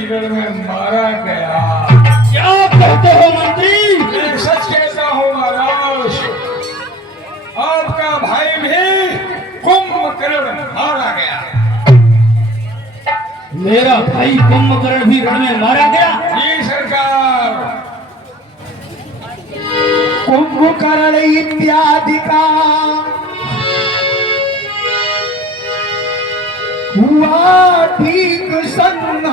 की रण में मारा गया। क्या कहते हो मंत्री? मैं सच कहता हूँ महाराज, आपका भाई भी कुंभकर्ण मारा गया। मेरा भाई कुंभकर्ण भी रण में मारा गया? जी सरकार। कुंभकर्ण इत्यादि का हुआ ठीक संहार,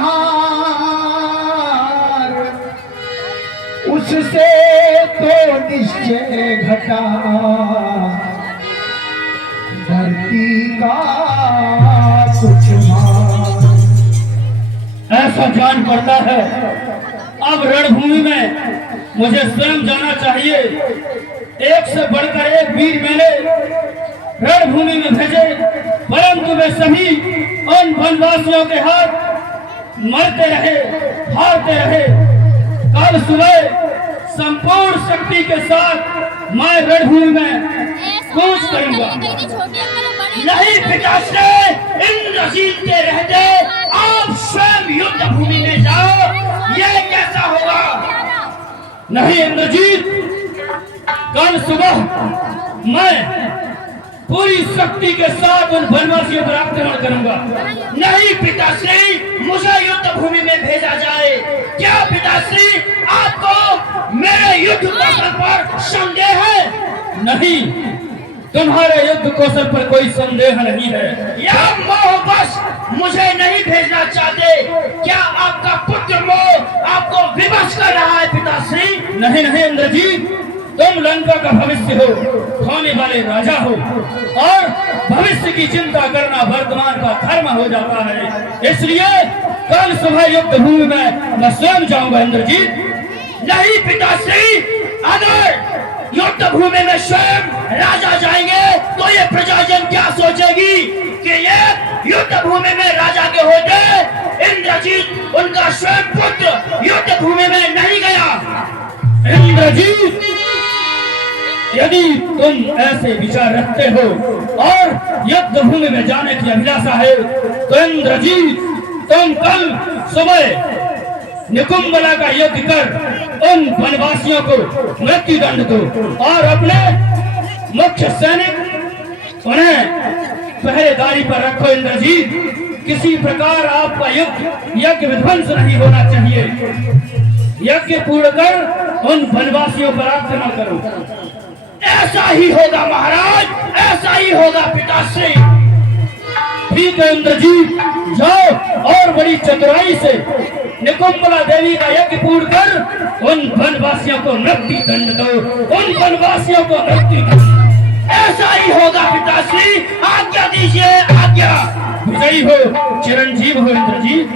उससे तो निश्चय घटा धरती का कुछ भार। ऐसा जान पड़ता है अब रणभूमि में मुझे स्वयं जाना चाहिए। एक से बढ़कर एक वीर मैंने रणभूमि में भेजे, परंतु वे सभी उन वनवासियों के हाथ मरते रहे, हारते रहे। कल सुबह संपूर्ण शक्ति के साथ मैं रणभूमि में कूच करूंगा। नहीं पिताश्री, इंद्रजीत के रहते आप स्वयं युद्ध भूमि में जाओ, ये कैसा होगा? नहीं इंद्रजीत, कल सुबह मैं पूरी शक्ति के साथ उन वनवासियों पर आक्रमण करूंगा। नहीं पिताश्री, मुझे युद्ध भूमि में भेजा जाए। क्या पिताश्री आपको मेरे युद्ध कौशल पर संदेह है? नहीं, तुम्हारे युद्ध कौशल पर कोई संदेह नहीं है। या मोहबस मुझे नहीं भेजना चाहते? क्या आपका पुत्र मोह आपको विवश कर रहा है पिताश्री? नहीं नहीं इंद्रजीत, तुम लंका का भविष्य हो, होने वाले राजा हो, और भविष्य की चिंता करना वर्तमान का धर्म हो जाता है। इसलिए कल सुबह युद्ध भूमि में मैं स्वयं जाऊंगा इंद्रजीत। नहीं पिताश्री, अगर युद्ध भूमि में स्वयं राजा जाएंगे तो ये प्रजाजन क्या सोचेगी कि ये युद्ध भूमि में राजा के होते इंद्रजीत उनका स्वयं पुत्र युद्ध भूमि में नहीं गया। इंद्रजीत, यदि तुम ऐसे विचार रखते हो और युद्ध भूमि में जाने की अभिलाषा है तो इंद्रजीत, तुम कल सुबह निकुंभला का युद्ध कर उन वनवासियों को मृत्यु दंड दो और अपने मुख्य सैनिक उन्हें पहरेदारी पर रखो। इंद्रजीत, किसी प्रकार आपका युद्ध यज्ञ विध्वंस नहीं होना चाहिए। यज्ञ पूर्ण कर उन वनवासियों पर आक्रमण करो। ऐसा ही होगा महाराज, ऐसा ही होगा पिताश्री। ठीक है इंद्रजीत, जाओ और बड़ी चतुराई से निकुंभला देवी का यज्ञ पूर्ण कर उन वनवासियों को मृत्यु दंड दो, उन वनवासियों को मृत्यु दंड। ऐसा ही होगा पिताश्री, आज्ञा दीजिए, आज्ञा। विजयी हो, चिरंजीव हो इंद्रजीत।